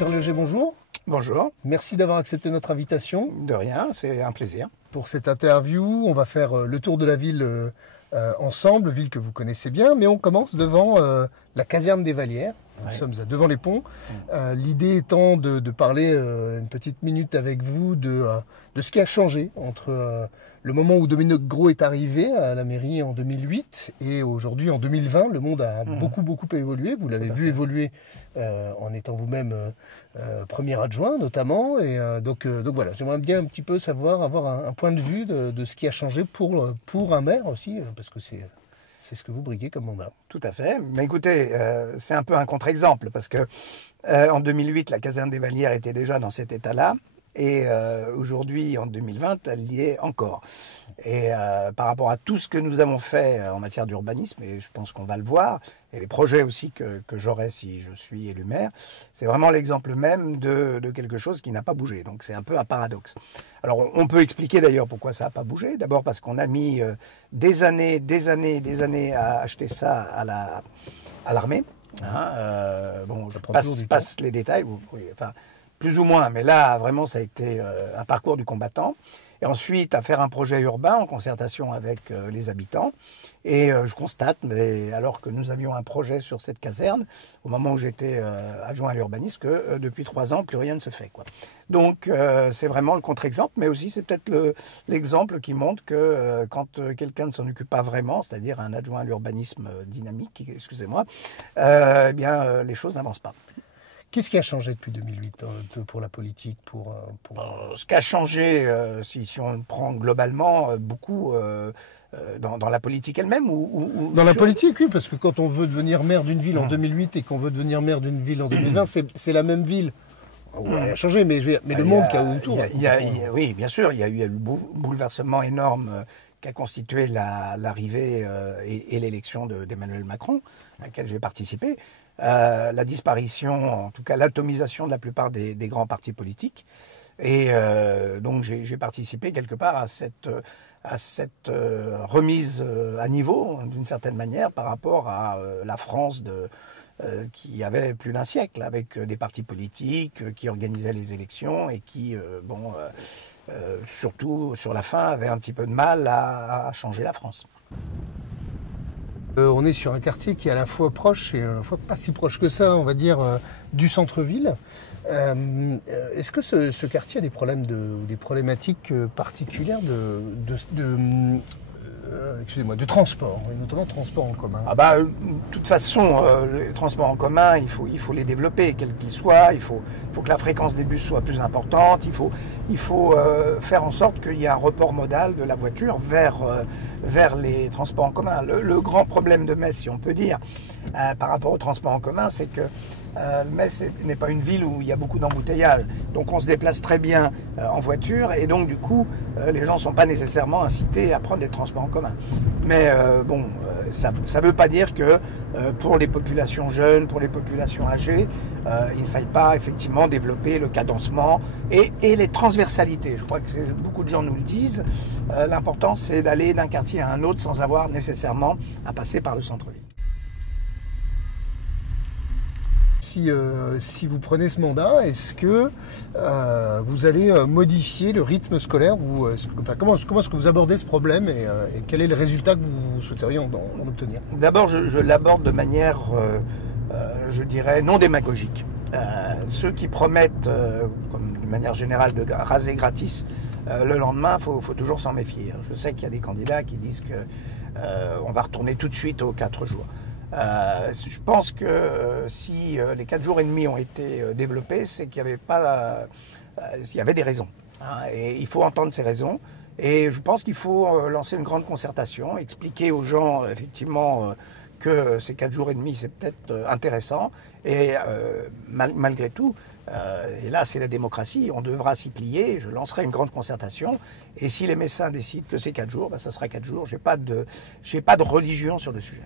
Michel Léger, bonjour. Bonjour. Merci d'avoir accepté notre invitation. De rien, c'est un plaisir. Pour cette interview, on va faire le tour de la ville ensemble, ville que vous connaissez bien, mais on commence devant la caserne des Vallières. Nous sommes devant les ponts. L'idée étant de parler une petite minute avec vous de ce qui a changé entre le moment où Dominique Gros est arrivé à la mairie en 2008 et aujourd'hui en 2020. Le monde a beaucoup évolué. Vous l'avez vu évoluer en étant vous-même premier adjoint notamment. Et donc voilà, j'aimerais bien un petit peu savoir, avoir un point de vue de ce qui a changé pour un maire aussi, parce que c'est ce que vous briguez comme mandat. Tout à fait. Mais écoutez, c'est un peu un contre-exemple parce que en 2008, la caserne des Vallières était déjà dans cet état-là. Et aujourd'hui, en 2020, elle y est encore. Et par rapport à tout ce que nous avons fait en matière d'urbanisme, et je pense qu'on va le voir, et les projets aussi que j'aurai si je suis élu maire, c'est vraiment l'exemple même de quelque chose qui n'a pas bougé. Donc c'est un peu un paradoxe. Alors on peut expliquer d'ailleurs pourquoi ça n'a pas bougé. D'abord parce qu'on a mis des années à acheter ça à l'armée. Bon, je passe les détails. Enfin, plus ou moins, mais là, vraiment, ça a été un parcours du combattant. Et ensuite, à faire un projet urbain en concertation avec les habitants. Et je constate, mais alors que nous avions un projet sur cette caserne, au moment où j'étais adjoint à l'urbanisme, que depuis 3 ans, plus rien ne se fait, quoi. Donc, c'est vraiment le contre-exemple, mais aussi c'est peut-être l'exemple qui montre que quand quelqu'un ne s'en occupe pas vraiment, c'est-à-dire un adjoint à l'urbanisme dynamique, excusez-moi, eh bien, les choses n'avancent pas. Qu'est-ce qui a changé depuis 2008 pour la politique Ce qui a changé, si on le prend globalement, beaucoup dans la politique elle-même Dans la politique, oui, parce que quand on veut devenir maire d'une ville en 2008 et qu'on veut devenir maire d'une ville en 2020, c'est la même ville. Elle a changé, mais le monde qu'il y a autour. Oui, bien sûr, il y a eu le bouleversement énorme qu'a constitué l'arrivée et l'élection d'Emmanuel Macron, à laquelle j'ai participé. La disparition, en tout cas l'atomisation de la plupart des grands partis politiques. Et donc j'ai participé quelque part à cette remise à niveau, d'une certaine manière, par rapport à la France qui avait plus d'un siècle, avec des partis politiques qui organisaient les élections et qui, surtout sur la fin, avaient un petit peu de mal à changer la France. On est sur un quartier qui est à la fois proche et à la fois pas si proche que ça, on va dire, du centre-ville. Est-ce que ce quartier a des problématiques particulières de transport, et notamment transport en commun? De toute façon, les transports en commun, il faut les développer, quels qu'ils soient. Il faut que la fréquence des bus soit plus importante. Il faut faire en sorte qu'il y ait un report modal de la voiture vers les transports en commun. Le grand problème de Metz, si on peut dire, par rapport aux transports en commun, c'est que Metz n'est pas une ville où il y a beaucoup d'embouteillages. Donc on se déplace très bien en voiture et donc du coup les gens ne sont pas nécessairement incités à prendre des transports en commun. Mais ça ne veut pas dire que pour les populations jeunes, pour les populations âgées, il ne faille pas effectivement développer le cadencement et les transversalités. Je crois que beaucoup de gens nous le disent. L'important c'est d'aller d'un quartier à un autre sans avoir nécessairement à passer par le centre-ville. Si vous prenez ce mandat, est-ce que vous allez modifier le rythme scolaire comment est-ce que vous abordez ce problème et quel est le résultat que vous souhaiteriez en obtenir? D'abord, je l'aborde de manière, je dirais, non démagogique. Ceux qui promettent, comme de manière générale, de raser gratis le lendemain, il faut toujours s'en méfier. Je sais qu'il y a des candidats qui disent qu'on va retourner tout de suite aux 4 jours. Je pense que si les 4 jours et demi ont été développés, c'est qu'il y avait des raisons. Et il faut entendre ces raisons. Et je pense qu'il faut lancer une grande concertation, expliquer aux gens effectivement que ces 4 jours et demi, c'est peut-être intéressant. Et malgré tout, et là c'est la démocratie, on devra s'y plier. Je lancerai une grande concertation. Et si les médecins décident que c'est 4 jours, ça sera 4 jours. J'ai pas de religion sur le sujet.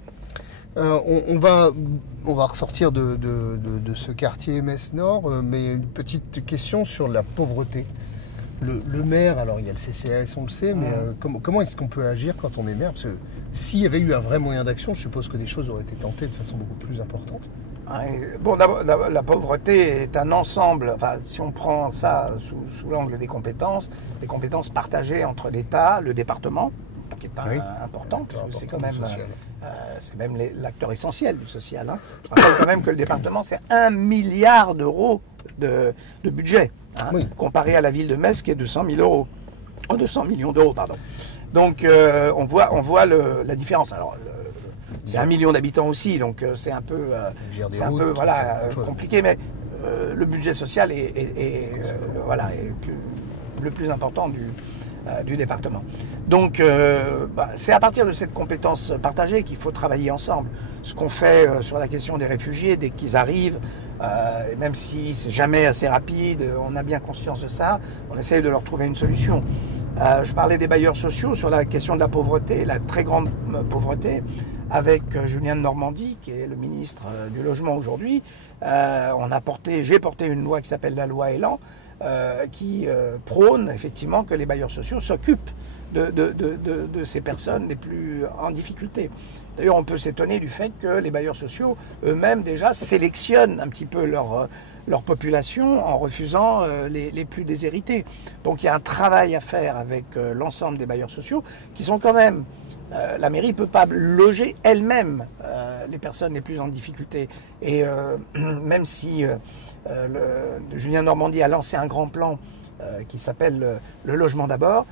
On va ressortir de ce quartier Metz-Nord, mais une petite question sur la pauvreté. Le maire, alors il y a le CCAS, on le sait, mais comment est-ce qu'on peut agir quand on est maire? Parce que s'il y avait eu un vrai moyen d'action, je suppose que des choses auraient été tentées de façon beaucoup plus importante. Bon, la pauvreté est un ensemble, enfin, si on prend ça sous l'angle des compétences partagées entre l'État, le département, qui est important, parce que c'est quand même, c'est même l'acteur essentiel du social. Hein. Je rappelle quand même que le département, c'est 1 milliard d'euros de budget, hein, comparé à la ville de Metz qui est de 200 millions d'euros, pardon. Donc on voit la différence. Alors, c'est 1 million d'habitants aussi, donc c'est un peu, compliqué, mais le budget social est le plus important du département. Donc c'est à partir de cette compétence partagée qu'il faut travailler ensemble. Ce qu'on fait sur la question des réfugiés, dès qu'ils arrivent, même si c'est jamais assez rapide, on a bien conscience de ça, on essaye de leur trouver une solution. Je parlais des bailleurs sociaux sur la question de la pauvreté, la très grande pauvreté, avec Julien de Normandie, qui est le ministre du Logement aujourd'hui. J'ai porté une loi qui s'appelle la loi Elan, qui prône effectivement que les bailleurs sociaux s'occupent de ces personnes les plus en difficulté. D'ailleurs, on peut s'étonner du fait que les bailleurs sociaux eux-mêmes déjà sélectionnent un petit peu leur population en refusant les plus déshérités. Donc il y a un travail à faire avec l'ensemble des bailleurs sociaux qui sont quand même... la mairie ne peut pas loger elle-même les personnes les plus en difficulté. Et même si Julien Normandie a lancé un grand plan qui s'appelle le logement d'abord,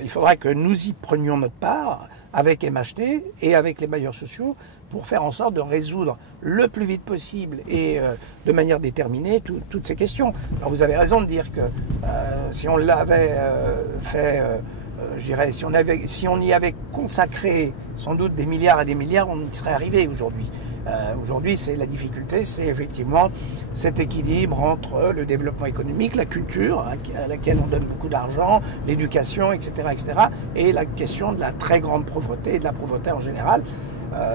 il faudra que nous y prenions notre part avec MHT et avec les bailleurs sociaux pour faire en sorte de résoudre le plus vite possible et de manière déterminée toutes ces questions. Alors vous avez raison de dire que si on l'avait fait... je dirais, si on y avait consacré sans doute des milliards et des milliards, on y serait arrivé aujourd'hui. Aujourd'hui, la difficulté, c'est effectivement cet équilibre entre le développement économique, la culture, à laquelle on donne beaucoup d'argent, l'éducation, etc., et la question de la très grande pauvreté et de la pauvreté en général.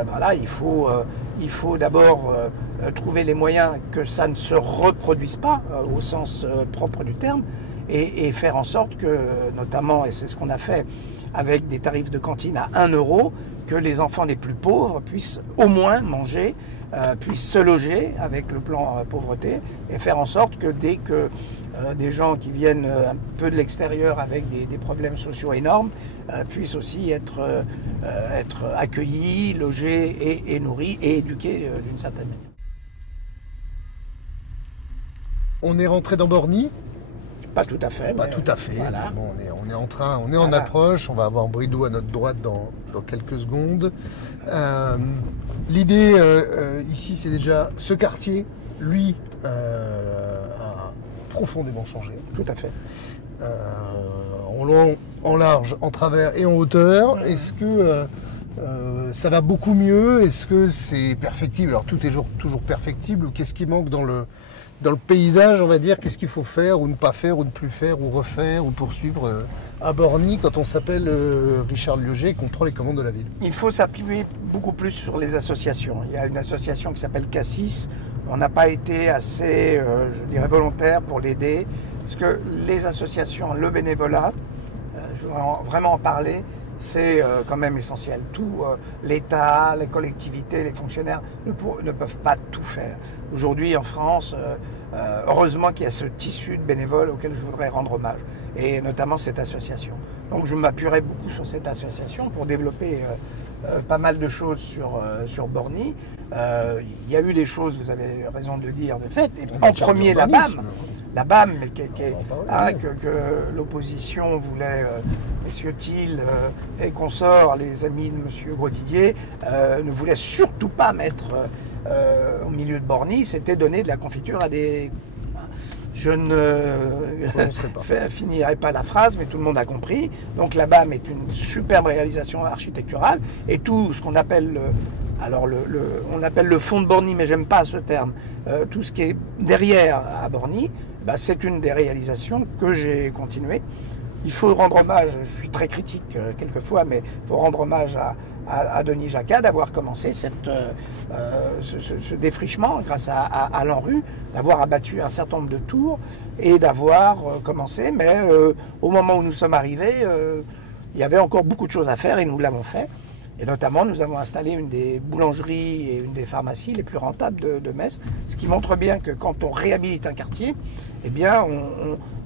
Voilà, il faut d'abord trouver les moyens que ça ne se reproduise pas, au sens propre du terme, et faire en sorte que, notamment, et c'est ce qu'on a fait avec des tarifs de cantine à 1 euro, que les enfants les plus pauvres puissent au moins manger, puissent se loger avec le plan pauvreté, et faire en sorte que dès que des gens qui viennent un peu de l'extérieur avec des problèmes sociaux énormes puissent aussi être accueillis, logés et nourris et éduqués d'une certaine manière. On est rentré dans Borny. Pas tout à fait. Pas tout à fait. Voilà. Bon, on est en approche. On va avoir Bridoux à notre droite dans quelques secondes. L'idée ici, c'est déjà ce quartier, lui, a profondément changé. Tout à fait. En long, en large, en travers et en hauteur. Est-ce que ça va beaucoup mieux? Est-ce que c'est perfectible? Alors tout est toujours perfectible. Ou qu'est-ce qui manque dans le paysage, on va dire? Qu'est-ce qu'il faut faire ou ne pas faire ou ne plus faire ou refaire ou poursuivre à Borny quand on s'appelle Richard Lieuget et qu'on prend les commandes de la ville? Il faut s'appuyer beaucoup plus sur les associations. Il y a une association qui s'appelle Cassis. On n'a pas été assez, je dirais, volontaire pour l'aider. Parce que les associations, le bénévolat, je voudrais vraiment en parler, c'est quand même essentiel. Tout l'État, les collectivités, les fonctionnaires ne peuvent pas tout faire. Aujourd'hui en France, heureusement qu'il y a ce tissu de bénévoles auquel je voudrais rendre hommage, et notamment cette association. Donc je m'appuierai beaucoup sur cette association pour développer pas mal de choses sur Borny. Il y a eu des choses, vous avez raison de dire, de fait. Et en premier, la BAM, mais que l'opposition voulait, messieurs Thiel et consorts, les amis de monsieur Grosdidier, ne voulaient surtout pas mettre au milieu de Borny, c'était donner de la confiture à des... Je ne finirai pas la phrase, mais tout le monde a compris. Donc la BAM est une superbe réalisation architecturale, et tout ce qu'on appelle... on appelle le fond de Borny, mais j'aime pas ce terme. Tout ce qui est derrière à Borny, c'est une des réalisations que j'ai continué. Il faut rendre hommage, je suis très critique quelquefois, mais il faut rendre hommage à Denis Jacquat d'avoir commencé ce défrichement grâce à l'ANRU, d'avoir abattu un certain nombre de tours et d'avoir commencé. Mais au moment où nous sommes arrivés, il y avait encore beaucoup de choses à faire et nous l'avons fait. Et notamment, nous avons installé une des boulangeries et une des pharmacies les plus rentables de Metz, ce qui montre bien que quand on réhabilite un quartier, eh bien,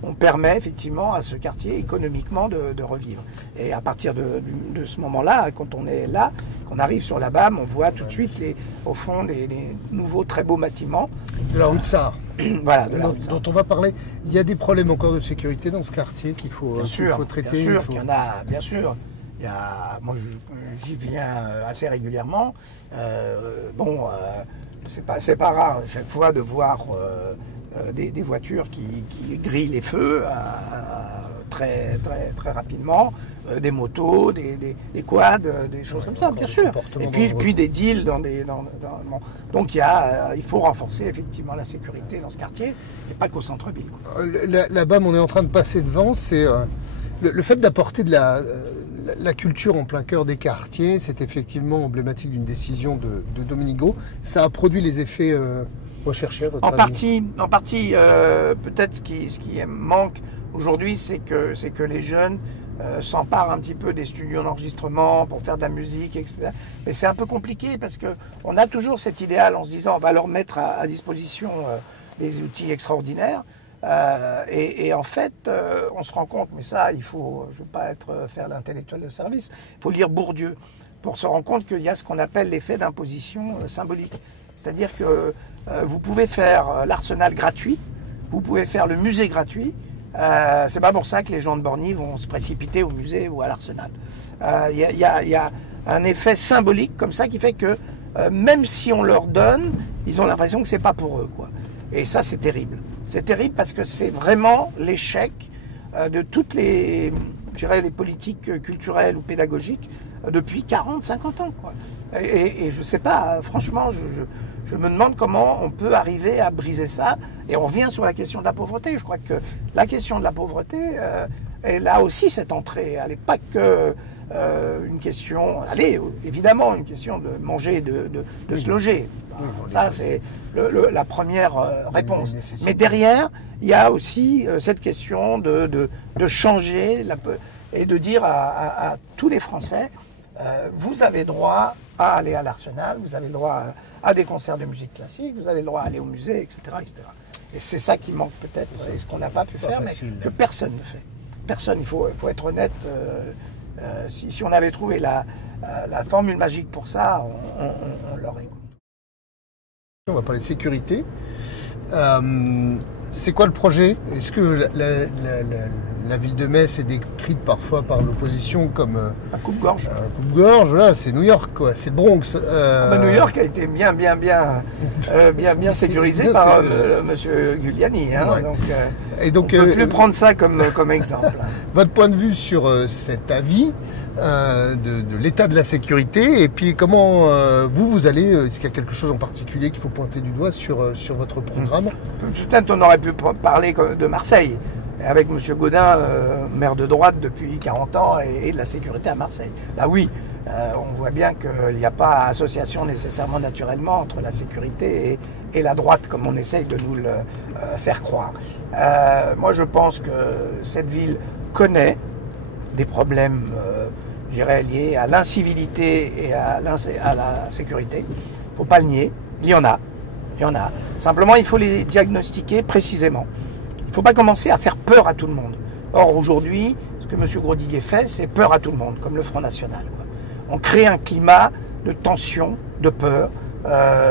on permet effectivement à ce quartier économiquement de revivre. Et à partir de ce moment-là, quand on est là, qu'on arrive sur la BAM, on voit tout de suite au fond des nouveaux très beaux bâtiments. De la rue de Sarre. Voilà, dont on va parler. Il y a des problèmes encore de sécurité dans ce quartier qu'il faut traiter. Bien sûr qu'il y en a, bien sûr. Moi, j'y viens assez régulièrement. C'est pas rare chaque fois de voir des voitures qui grillent les feux très rapidement, des motos, des quads, des choses comme ça, bien sûr. Et puis des deals donc il faut renforcer effectivement la sécurité dans ce quartier, et pas qu'au centre-ville. La BAM, on est en train de passer devant, c'est le fait d'apporter de la culture en plein cœur des quartiers, c'est effectivement emblématique d'une décision de Dominique Gros. Ça a produit les effets recherchés à votre avis? En partie, peut-être ce qui manque aujourd'hui, c'est que les jeunes s'emparent un petit peu des studios d'enregistrement pour faire de la musique, etc. Mais c'est un peu compliqué parce qu'on a toujours cet idéal en se disant on va leur mettre à disposition des outils extraordinaires. Et en fait, on se rend compte, mais ça, je ne veux pas faire l'intellectuel de service, il faut lire Bourdieu pour se rendre compte qu'il y a ce qu'on appelle l'effet d'imposition symbolique. C'est-à-dire que vous pouvez faire l'arsenal gratuit, vous pouvez faire le musée gratuit. C'est pas pour ça que les gens de Borny vont se précipiter au musée ou à l'arsenal. Il y a un effet symbolique comme ça qui fait que même si on leur donne, ils ont l'impression que c'est pas pour eux, quoi. Et ça, c'est terrible. C'est terrible parce que c'est vraiment l'échec de toutes les politiques culturelles ou pédagogiques depuis 40, 50 ans, quoi. Et je ne sais pas, franchement, je me demande comment on peut arriver à briser ça. Et on revient sur la question de la pauvreté. Je crois que la question de la pauvreté, elle a aussi cette entrée. Elle n'est pas que une question, évidemment, une question de manger, de se loger. Ça, c'est la première réponse. Mais derrière, il y a aussi cette question de changer et de dire à tous les Français, vous avez droit à aller à l'Arsenal, vous avez le droit à des concerts de musique classique, vous avez le droit à aller au musée, etc. etc. Et c'est ça qui manque peut-être, c'est ce qu'on n'a pas pu faire, mais que personne ne fait. Personne, il faut être honnête. Si on avait trouvé la formule magique pour ça, on l'aurait. On va parler de sécurité. C'est quoi le projet? Est-ce que la ville de Metz est décrite parfois par l'opposition comme un coupe-gorge? Un coupe-gorge, voilà, c'est New York, quoi, c'est le Bronx. New York a été bien sécurisé par Monsieur Giuliani. Hein, ouais. Donc, on ne peut plus prendre ça comme exemple. Votre point de vue sur cet avis de l'état de la sécurité, et puis comment vous allez, est-ce qu'il y a quelque chose en particulier qu'il faut pointer du doigt sur votre programme? Peut-être on aurait pu parler de Marseille, avec M. Gaudin, maire de droite depuis 40 ans, et de la sécurité à Marseille. Là oui, on voit bien qu'il n'y a pas association nécessairement naturellement entre la sécurité et la droite, comme on essaye de nous le faire croire. Moi je pense que cette ville connaît des problèmes liés à l'incivilité et à la sécurité. Il ne faut pas le nier, il y en a. Simplement, il faut les diagnostiquer précisément. Il ne faut pas commencer à faire peur à tout le monde. Or, aujourd'hui, ce que M. Grosdidier fait, c'est peur à tout le monde, comme le Front National, quoi. On crée un climat de tension, de peur,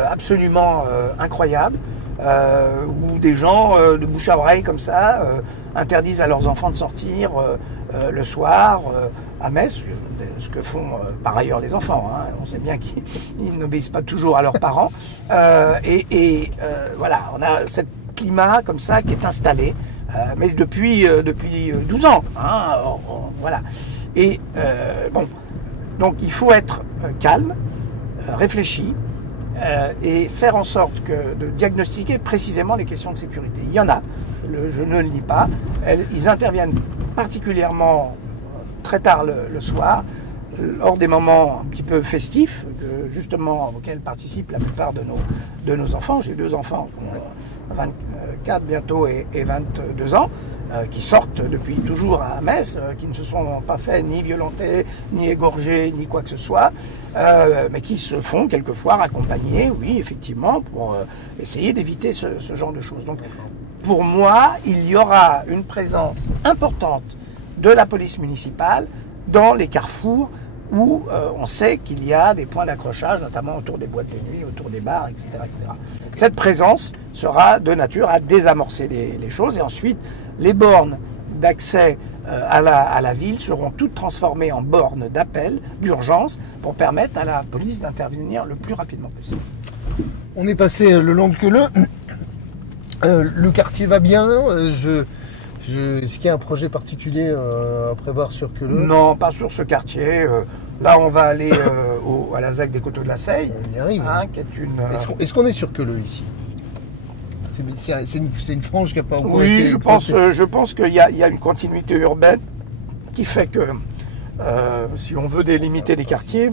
absolument incroyable, où des gens, de bouche à oreille comme ça, interdisent à leurs enfants de sortir le soir à Metz, ce que font par ailleurs les enfants. Hein. On sait bien qu'ils n'obéissent pas toujours à leurs parents. Voilà, on a ce climat comme ça qui est installé, mais depuis 12 ans. Hein, voilà. Et donc il faut être calme, réfléchi, et faire en sorte de diagnostiquer précisément les questions de sécurité. Il y en a, je ne le dis pas, ils interviennent particulièrement très tard le soir. lors des moments un petit peu festifs, justement auxquels participent la plupart de nos enfants. J'ai 2 enfants, 24 bientôt et 22 ans, qui sortent depuis toujours à Metz, qui ne se sont pas fait ni violenter, ni égorger, ni quoi que ce soit, mais qui se font quelquefois accompagner, oui, effectivement, pour essayer d'éviter ce genre de choses. Donc, pour moi, il y aura une présence importante de la police municipale dans les carrefours où on sait qu'il y a des points d'accrochage, notamment autour des boîtes de nuit, autour des bars, etc. etc. Cette présence sera de nature à désamorcer les choses, et ensuite les bornes d'accès à la ville seront toutes transformées en bornes d'appel d'urgence pour permettre à la police d'intervenir le plus rapidement possible. On est passé le long de Queuleux. Le quartier va bien. Est-ce qu'il y a un projet particulier à prévoir sur Queuleux? Non, pas sur ce quartier. Là, on va aller à la ZAC des Coteaux de la Seille. On y arrive. Hein, qui est une, Est-ce qu'on est sur Queuleux ici? C'est une frange qui n'a pas encore Oui, été... je pense qu'il y a une continuité urbaine qui fait que si on veut délimiter des quartiers,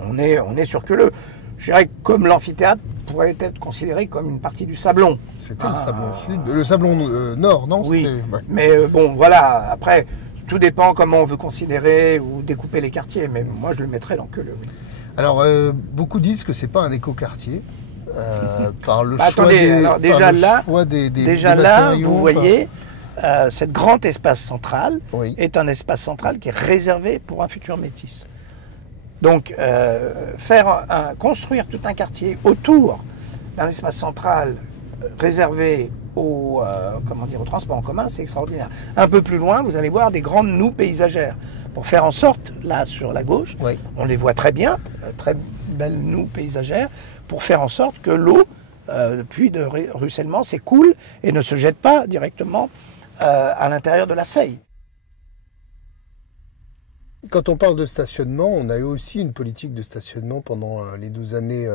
on est sur Queuleux. Je dirais que comme l'amphithéâtre pourrait être considéré comme une partie du Sablon. C'était le Sablon Sud, le Sablon Nord, non? Oui, ouais. mais bon, voilà, après, tout dépend comment on veut considérer ou découper les quartiers, mais moi je le mettrais dans Queuleux. Oui. Alors, beaucoup disent que c'est pas un éco-quartier, par le attendez, alors déjà là, matériaux, vous voyez, cet grand espace central oui. est un espace central qui est réservé pour un futur métis. Donc, construire tout un quartier autour d'un espace central réservé au transport en commun, c'est extraordinaire. Un peu plus loin, vous allez voir des grandes noues paysagères. Pour faire en sorte, là sur la gauche, oui. on les voit très bien, très belles noues paysagères, pour faire en sorte que l'eau, le puits de ruissellement, s'écoule et ne se jette pas directement à l'intérieur de la Seille. Quand on parle de stationnement, on a eu aussi une politique de stationnement pendant les 12 années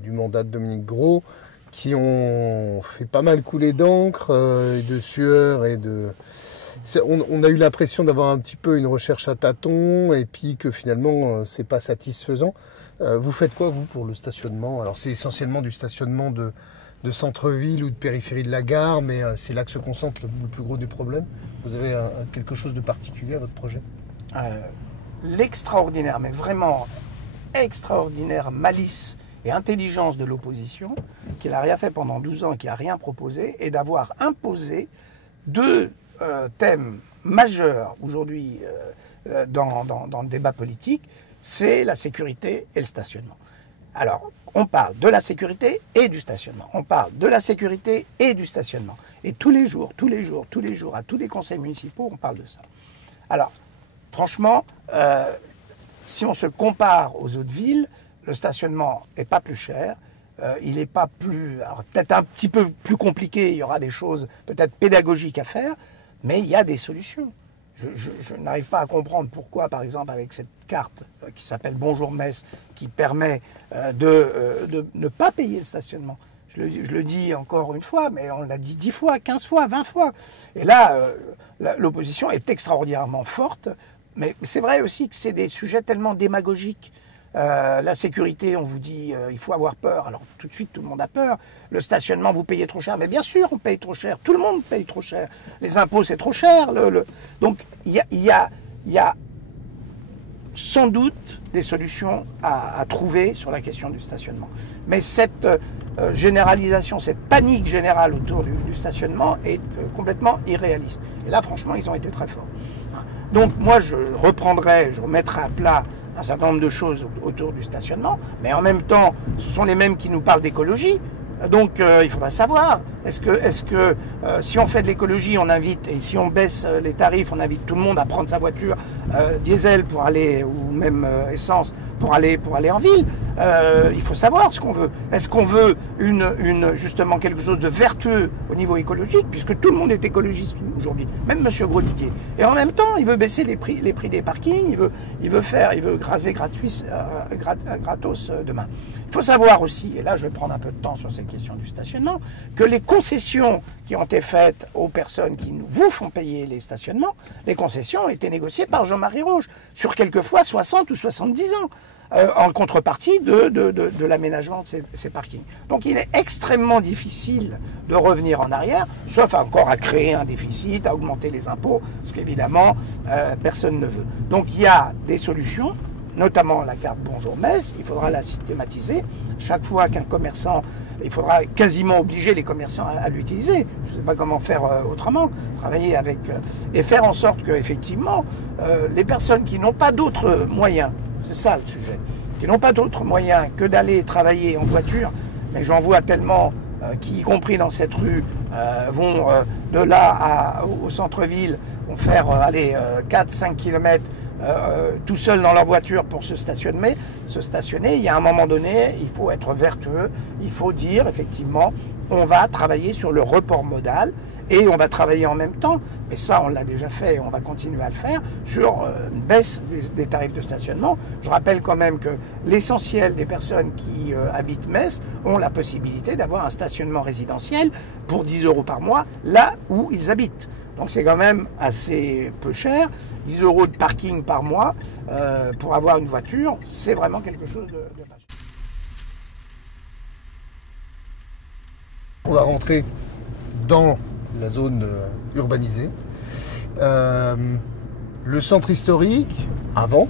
du mandat de Dominique Gros, qui ont fait pas mal couler d'encre, de sueur et de... On a eu l'impression d'avoir un petit peu une recherche à tâtons et puis que finalement c'est pas satisfaisant. Vous faites quoi vous pour le stationnement? Alors c'est essentiellement du stationnement de centre-ville ou de périphérie de la gare, mais c'est là que se concentre le plus gros des problèmes. Vous avez quelque chose de particulier à votre projet? L'extraordinaire, mais vraiment extraordinaire malice et intelligence de l'opposition, qui n'a rien fait pendant 12 ans et qui n'a rien proposé, et d'avoir imposé 2 thèmes majeurs aujourd'hui dans le débat politique, c'est la sécurité et le stationnement. Alors, on parle de la sécurité et du stationnement. On parle de la sécurité et du stationnement. Et tous les jours, à tous les conseils municipaux, on parle de ça. Alors, franchement, si on se compare aux autres villes, le stationnement n'est pas plus cher. Il n'est pas plus... Alors, peut-être un petit peu plus compliqué, il y aura des choses peut-être pédagogiques à faire, mais il y a des solutions. Je n'arrive pas à comprendre pourquoi, par exemple, avec cette carte qui s'appelle Bonjour Metz, qui permet de ne pas payer le stationnement. Je le dis encore une fois, mais on l'a dit 10 fois, 15 fois, 20 fois. Et là, l'opposition est extraordinairement forte. Mais c'est vrai aussi que c'est des sujets tellement démagogiques. La sécurité, on vous dit il faut avoir peur. Alors tout de suite, tout le monde a peur. Le stationnement, vous payez trop cher. Mais bien sûr, on paye trop cher. Tout le monde paye trop cher. Les impôts, c'est trop cher. Donc il y a sans doute des solutions à trouver sur la question du stationnement. Mais cette généralisation, cette panique générale autour du stationnement est complètement irréaliste. Et là, franchement, ils ont été très forts. Donc moi, je remettrai à plat un certain nombre de choses autour du stationnement, mais en même temps, ce sont les mêmes qui nous parlent d'écologie. Donc il faudra savoir, est-ce que si on fait de l'écologie, on invite, et si on baisse les tarifs, on invite tout le monde à prendre sa voiture diesel pour aller, ou même essence, pour aller en ville. Il faut savoir ce qu'on veut. Est-ce qu'on veut justement quelque chose de vertueux au niveau écologique, puisque tout le monde est écologiste aujourd'hui, même M. Grosdidier. Et en même temps, il veut baisser les prix des parkings, il veut graser gratos demain. Il faut savoir aussi, et là je vais prendre un peu de temps sur ces question du stationnement, que les concessions qui ont été faites aux personnes qui vous font payer les stationnements, les concessions ont été négociées par Jean-Marie Rouge, sur quelquefois 60 ou 70 ans. En contrepartie de l'aménagement de ces parkings. Donc il est extrêmement difficile de revenir en arrière, sauf encore à créer un déficit, à augmenter les impôts, ce qu'évidemment personne ne veut. Donc il y a des solutions, notamment la carte Bonjour Metz, il faudra la systématiser. Chaque fois qu'un commerçant, il faudra quasiment obliger les commerçants à l'utiliser. Je ne sais pas comment faire autrement, travailler avec et faire en sorte que effectivement les personnes qui n'ont pas d'autres moyens, c'est ça le sujet, qui n'ont pas d'autre moyen que d'aller travailler en voiture, mais j'en vois tellement qui, y compris dans cette rue, vont de là au centre-ville, vont faire 4-5 km tout seul dans leur voiture pour se stationner. Il y a un moment donné, il faut être vertueux, il faut dire effectivement, on va travailler sur le report modal et on va travailler en même temps, mais ça on l'a déjà fait et on va continuer à le faire, sur une baisse des tarifs de stationnement. Je rappelle quand même que l'essentiel des personnes qui habitent Metz ont la possibilité d'avoir un stationnement résidentiel pour 10 € par mois là où ils habitent. Donc c'est quand même assez peu cher. 10 € de parking par mois pour avoir une voiture, c'est vraiment quelque chose de pas cher. On va rentrer dans la zone urbanisée. Le centre historique, avant,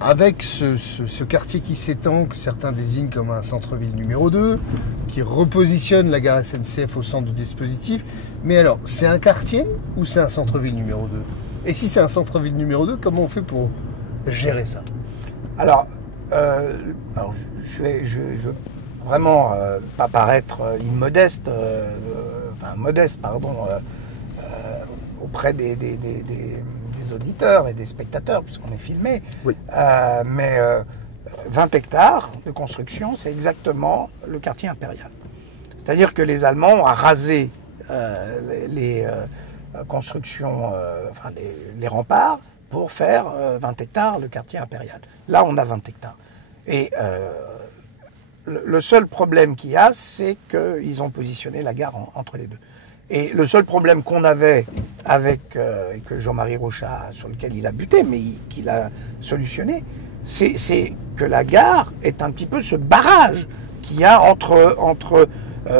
avec ce quartier qui s'étend, que certains désignent comme un centre-ville numéro 2, qui repositionne la gare SNCF au centre du dispositif. Mais alors, c'est un quartier ou c'est un centre-ville numéro 2? Et si c'est un centre-ville numéro 2, comment on fait pour gérer ça? Alors je veux vraiment pas paraître immodeste, modeste, pardon, auprès des auditeurs et des spectateurs, puisqu'on est filmé. Oui. Mais 20 hectares de construction, c'est exactement le quartier impérial. C'est-à-dire que les Allemands ont rasé les constructions, les remparts, pour faire 20 hectares le quartier impérial. Là, on a 20 hectares. Et le seul problème qu'il y a, c'est qu'ils ont positionné la gare entre les deux. Et le seul problème qu'on avait avec, et que Jean-Marie Rochat, sur lequel il a buté, mais qu'il a solutionné, c'est que la gare est un petit peu ce barrage qu'il y a entre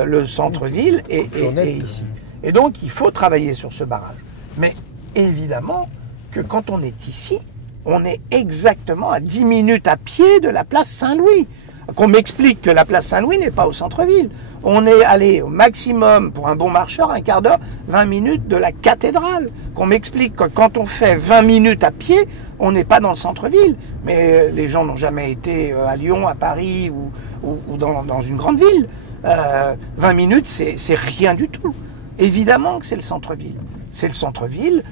le centre-ville et ici. Et donc, il faut travailler sur ce barrage. Mais évidemment que quand on est ici, on est exactement à 10 minutes à pied de la place Saint-Louis. Qu'on m'explique que la place Saint-Louis n'est pas au centre-ville. On est allé au maximum, pour un bon marcheur, un quart d'heure, 20 minutes de la cathédrale. Qu'on m'explique que quand on fait 20 minutes à pied, on n'est pas dans le centre-ville. Mais les gens n'ont jamais été à Lyon, à Paris ou dans une grande ville. 20 minutes, c'est rien du tout. Évidemment que c'est le centre-ville. C'est le centre-ville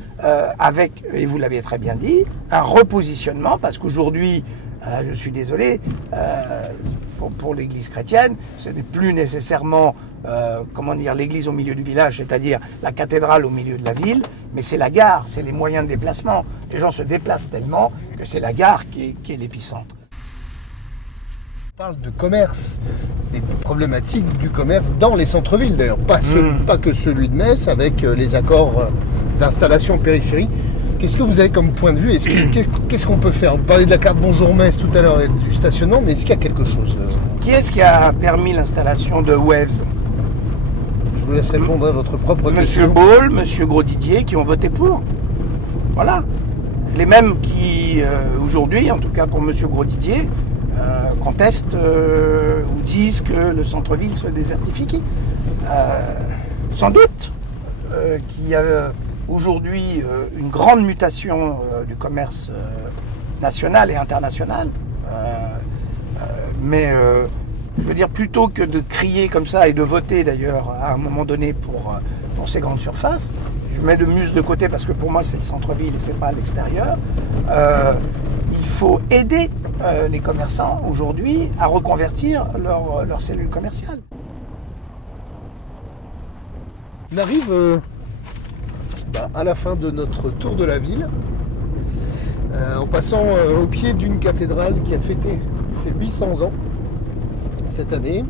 avec, et vous l'avez très bien dit, un repositionnement, parce qu'aujourd'hui, je suis désolé, pour l'église chrétienne, ce n'est plus nécessairement l'église au milieu du village, c'est-à-dire la cathédrale au milieu de la ville, mais c'est la gare, c'est les moyens de déplacement. Les gens se déplacent tellement que c'est la gare qui est l'épicentre. On parle de commerce, des problématiques du commerce dans les centres-villes d'ailleurs, pas que celui de Metz, avec les accords d'installation périphérique. Qu'est-ce que vous avez comme point de vue? Qu'est-ce qu'on peut faire? Vous parlez de la carte Bonjour Metz tout à l'heure et du stationnement, mais est-ce qu'il y a quelque chose? Qui est-ce qui a permis l'installation de Waves? Je vous laisse répondre à votre propre question. Monsieur Baul, Monsieur Grosdidier, qui ont voté pour. Voilà. Les mêmes qui, aujourd'hui, en tout cas pour Monsieur Grosdidier, contestent ou disent que le centre-ville soit désertifié. Sans doute qu'il y a aujourd'hui une grande mutation du commerce national et international. Mais je veux dire, plutôt que de crier comme ça et de voter d'ailleurs à un moment donné pour ces grandes surfaces, je mets de Muse de côté parce que pour moi c'est le centre-ville et c'est pas à l'extérieur. Il faut aider les commerçants aujourd'hui à reconvertir leur cellule commerciale. On arrive à la fin de notre tour de la ville, en passant au pied d'une cathédrale qui a fêté ses 800 ans cette année.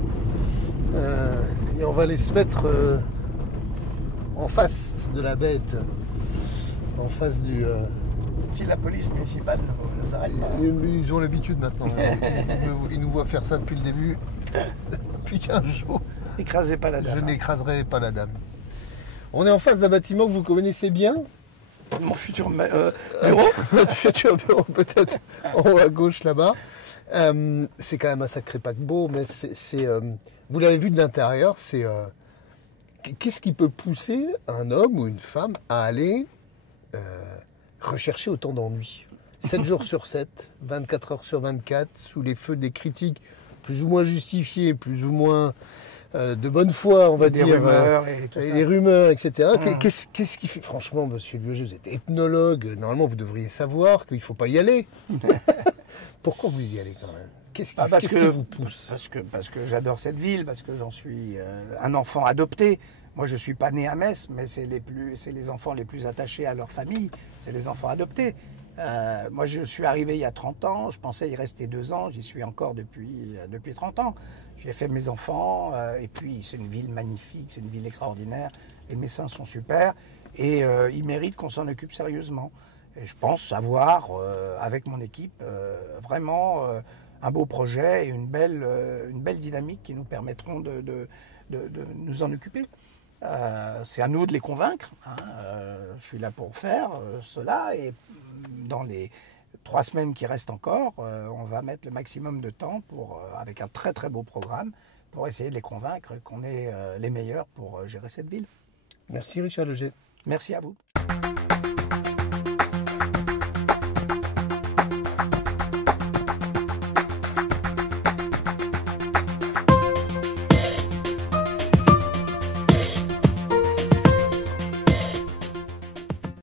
Et on va aller se mettre en face de la bête, en face du... Si la police municipale nous arrête pas. Ils ont l'habitude maintenant. Ils nous voient faire ça depuis le début, depuis 15 jours. Écrasez pas la dame. Je n'écraserai pas la dame. On est en face d'un bâtiment que vous connaissez bien. Mon futur bureau. Notre futur bureau, peut-être en haut à gauche là-bas. C'est quand même un sacré paquebot, mais vous l'avez vu de l'intérieur, qu'est-ce qui peut pousser un homme ou une femme à aller rechercher autant d'ennuis 7 jours sur 7, 24 heures sur 24, sous les feux des critiques plus ou moins justifiées, plus ou moins de bonne foi, on va dire, rumeurs et tout ça. les rumeurs, etc. Qu'est-ce qui fait, franchement, monsieur Lueger, vous êtes ethnologue, normalement vous devriez savoir qu'il ne faut pas y aller. Pourquoi vous y allez quand même? Qu'est-ce qui vous pousse? Parce que j'adore cette ville, parce que j'en suis un enfant adopté. Moi, je ne suis pas né à Metz, mais c'est les enfants les plus attachés à leur famille, c'est les enfants adoptés. Moi, je suis arrivé il y a 30 ans, je pensais y rester 2 ans, j'y suis encore depuis 30 ans. J'ai fait mes enfants, et puis c'est une ville magnifique, c'est une ville extraordinaire, les Messins sont super, et ils méritent qu'on s'en occupe sérieusement. Et je pense avoir, avec mon équipe, vraiment un beau projet et une belle dynamique qui nous permettront de nous en occuper. C'est à nous de les convaincre. Je suis là pour faire cela et dans les 3 semaines qui restent encore, on va mettre le maximum de temps avec un très très beau programme pour essayer de les convaincre qu'on est les meilleurs pour gérer cette ville. Merci Richard Lueger. Merci à vous.